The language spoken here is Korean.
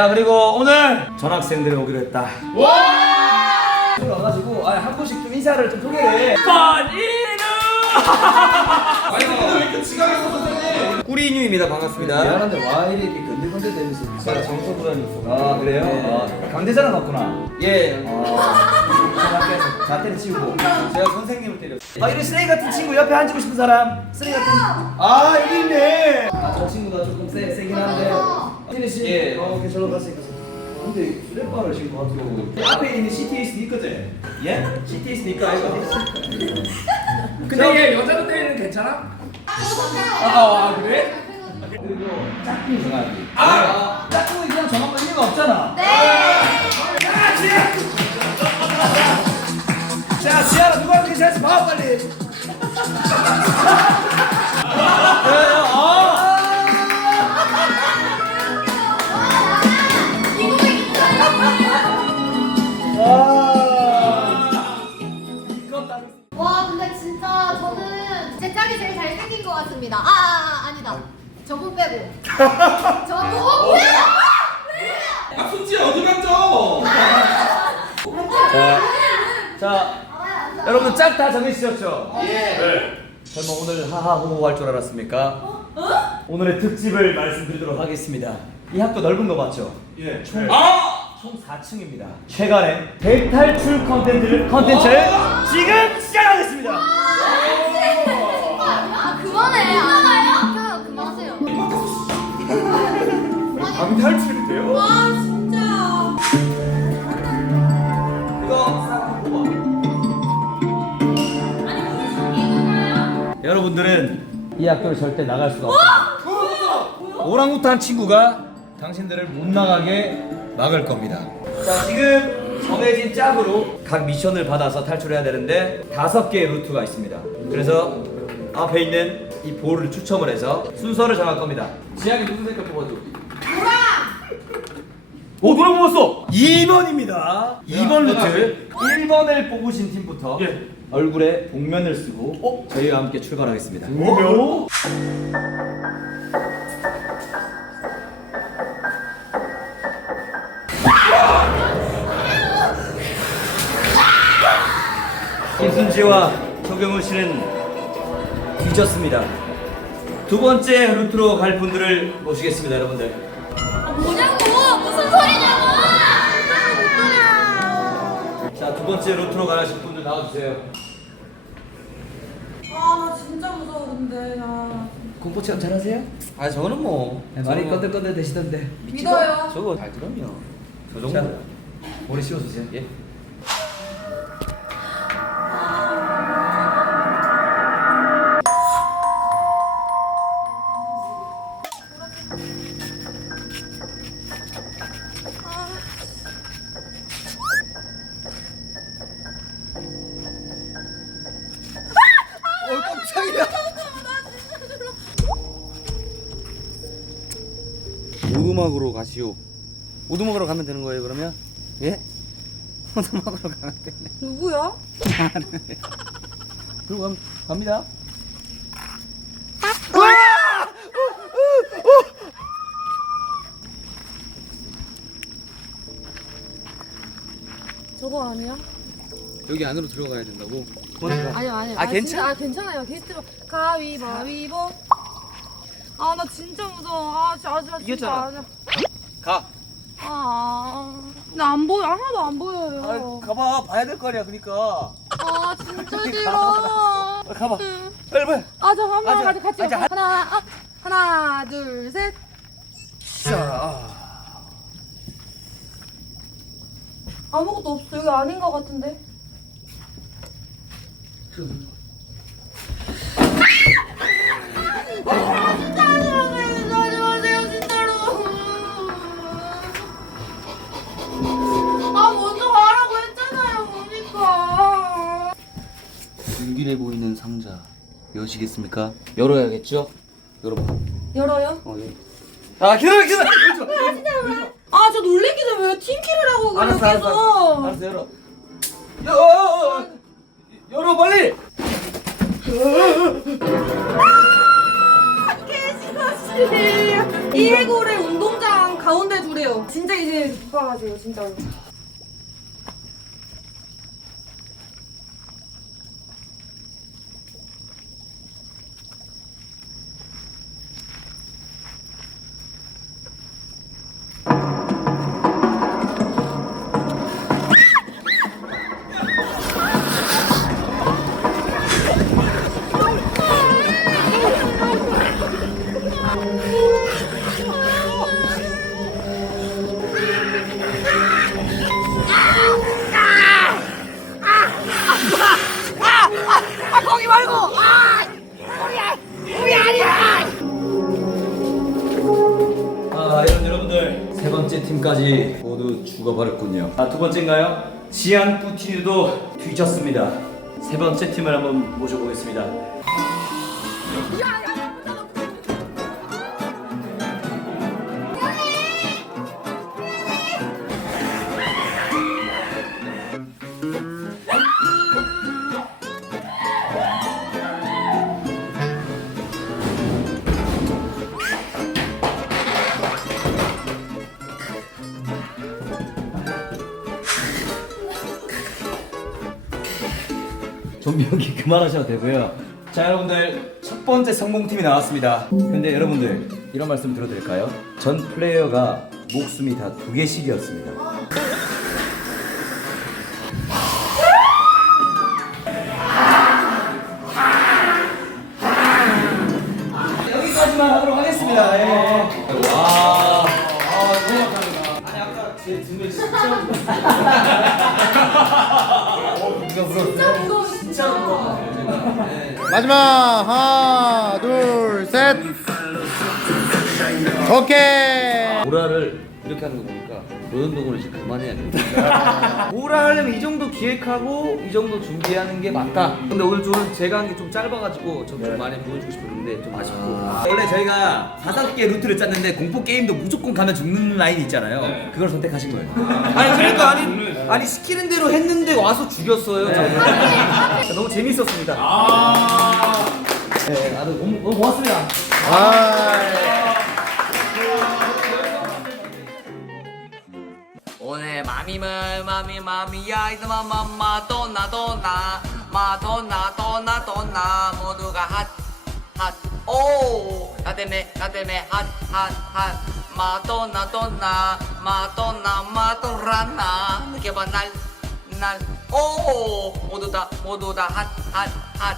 자 그리고 오늘 전학생들이 오기로 했다. 와! 와가지고 아, 한 분씩 좀 인사를 좀 소개를 해. 아니 근데 왜 이렇게 지각했어 선생님? 꾸리뉴입니다. 반갑습니다. 미안한데 와 이리 이렇게 건들건들 대면서 제가 정서 불안이 있어. 아 그래요? 네. 아, 강대자랑 왔구나. 예. 전학교에서 자태를 치우고 제가 선생님을 때렸어요. 아 이런 쓰레기 같은 친구 옆에 앉고 싶은 사람? 쓰레기 같은. 아 여기 있네. 아 저 친구가 조금 세 세긴 한데. 티니 씨. 예. 어 이렇게 절로 갔으니까. 근데 수레바를 신고 가지고. 앞에 있는 CTS 니거든. 예? CTS 니거 아이가? 근데 얘 여자로 때리는 괜찮아? 아, 아 그래? 그리고 짝꿍 정하기. 아, 진짜 저는 제 짝이 제일 잘생긴 것 같습니다. 아, 아, 아 아니다. 저분 빼고. 저분 어 뭐야? 아 손지 어디 갔죠? 자, 자, 아, 여러분 짝 다 정해주셨죠? 예. 설마 오늘 하하호호 할 줄 알았습니까? 오늘의 특집을 말씀드리도록 하겠습니다. 이 학교 넓은 거 맞죠? 예. 총, 총 4층입니다. 최근에 대탈출 컨텐츠를 컨텐츠를 지금 시작 여러분들은 이 학교를 절대 나갈 수가 없습니다. 오랑우탄 친구가 당신들을 못 나가게 막을 겁니다. 자, 지금 정해진 짝으로 각 미션을 받아서 탈출해야 되는데 다섯 개의 루트가 있습니다. 그래서 앞에 있는 이 볼을 추첨을 해서 순서를 정할 겁니다. 지한이 무슨 색깔 뽑아줘? 오, 노래 뽑았어! 2번입니다. 2번 루트. 1번을 뽑으신 팀부터 예. 얼굴에 복면을 쓰고 저희와 함께 출발하겠습니다. 뭐요? 김순지와 조경훈 씨는 뒤졌습니다. 두 번째 루트로 갈 분들을 모시겠습니다, 여러분들. 뭐냐고 무슨 소리냐고. 자, 두 번째 루트로 가실 분 들 나와주세요. 아 나 진짜 무서워 근데 나 공포 체험 잘하세요? 아 저거는 뭐 많이 건들건들 되시던데. 믿어요 저거 잘 들으면 저 자, 정도. 머리 씌워주세요. 예. 오두막으로 가시오. 오두막으로 가면 되는 거예요 그러면? 예? 오두막으로 가면 되네. 누구야? 그리고 감, 갑니다. 저거 아니야? 여기 안으로 들어가야 된다고? 아니요 아니요 아, 괜찮- 진짜, 아 괜찮아요 게스트로 가위바위보 아 나 진짜 무서워 아 진짜 아, 진짜 이겼잖아. 진짜 가. 아나 안 보여 하나도 안 보여요 아, 가봐. 봐야 될 거 아니야. 그러니까. 아 진짜 싫어 아, 가봐. 빨리 빨리. 아저 한번 앉아, 같이 같이 앉아. 하나 아, 하나 둘셋 아무것도 없어 여기 아닌 것 같은데 아 먼저 가라고 했잖아요 불길해 보이는 상자 여시겠습니까? 열어야겠죠? 열어봐. 열어요? 어, 열. 아 기다려 기다려. 열어줘. 아저 놀래기 전에 왜 팀키를 하고 그래 알았어 계속 알았어. 알았어 열어. 열어. 열어 빨리. 개시가씨 이 해골의 운동장 가운데 두래요. 진짜 이제 바빠가지고 진짜로. 팀까지 모두 죽어버렸군요. 아, 두 번째인가요? 지안 꾸티뉴도 뒤졌습니다. 세 번째 팀을 한번 모셔보겠습니다. 좀 비 연기 그만하셔도 되고요. 자 여러분들 첫 번째 성공팀이 나왔습니다. 근데 여러분들 이런 말씀 될까요? 전 플레이어가 목숨이 다 두 개씩이었습니다. 여기까지만 하도록 하겠습니다. 예. 와. 아, 너무 감사합니다. 아니 아까 제 등을 진짜 마지막 하나 둘셋. 오케이. 보라를 이렇게 하는 거 보니까 노현동을 이제 그만해야겠다. 보라 하려면 이 정도 기획하고 이 정도 준비하는 게 맞다. 근데 오늘 저는 제가 한 게 좀 짧아가지고 좀, 좀 많이 보여주고 싶었는데 좀 아쉽고. 원래 저희가 다섯 개 루트를 짰는데 공포 게임도 무조건 가면 죽는 라인 있잖아요. 그걸 선택하신 거예요. 아 니 그러니까 아니 아니 시키는 대로 했는데 와서 죽였어요. 저는. 너무 재밌었습니다. 네, 아주 너무, 너무 고맙습니다. 아 마미물 마미 마미야 이놈아 마마 도나 도나 마도나 도나 도나 모두가 핫핫오나 때문에 나 때문에 핫핫핫 마도나 도나 마도나 마도라나 느껴봐 날날오 모두 다 모두 다 핫핫핫